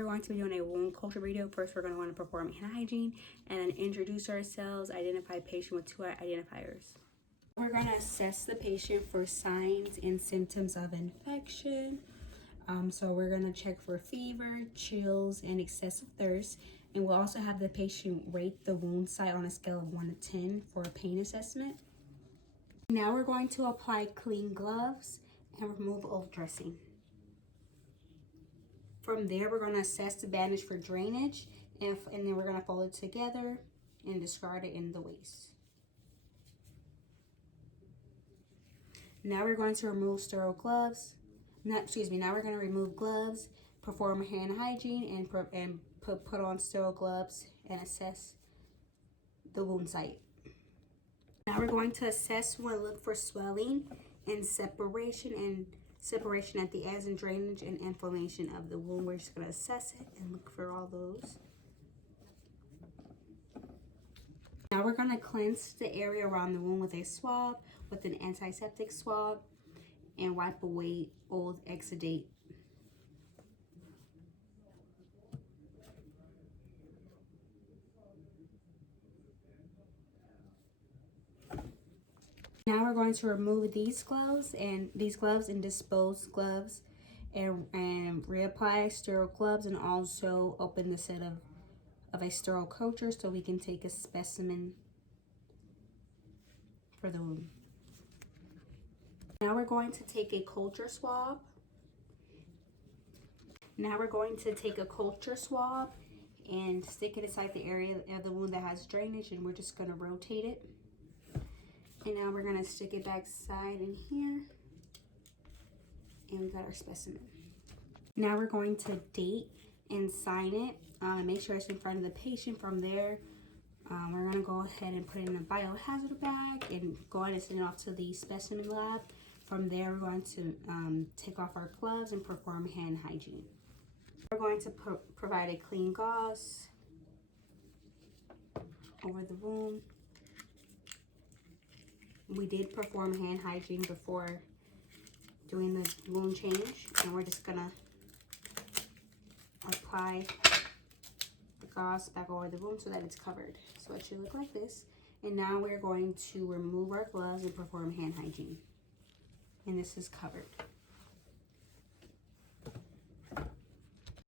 We're going to be doing a wound culture video. First, we're going to want to perform hand hygiene and then introduce ourselves, identify patient with 2 identifiers. We're going to assess the patient for signs and symptoms of infection. So we're going to check for fever, chills, and excessive thirst. And we'll also have the patient rate the wound site on a scale of 1 to 10 for a pain assessment. Now we're going to apply clean gloves and remove old dressing. From there, we're going to assess the bandage for drainage, and then we're going to fold it together and discard it in the waste. Now we're going to remove sterile gloves. Now we're going to remove gloves, perform hand hygiene, and put on sterile gloves and assess the wound site. Now we're going to assess. We want to look for swelling and separation at the edge and drainage and inflammation of the wound. We're just going to assess it and look for all those. Now we're going to cleanse the area around the wound with a swab, with an antiseptic swab, and wipe away old exudate. Now we're going to remove these gloves and dispose gloves and reapply sterile gloves, and also open the set of a sterile culture so we can take a specimen for the wound. Now we're going to take a culture swab. Now we're going to take a culture swab and stick it inside the area of the wound that has drainage, and we're just going to rotate it. And now we're going to stick it back side in here, and we got our specimen. Now we're going to date and sign it and make sure it's in front of the patient. From there, we're going to go ahead and put it in a biohazard bag and go ahead and send it off to the specimen lab. From there, we're going to take off our gloves and perform hand hygiene. We're going to provide a clean gauze over the wound. We did perform hand hygiene before doing the wound change, and we're just gonna apply the gauze back over the wound so that it's covered. So it should look like this. And now we're going to remove our gloves and perform hand hygiene. And this is covered.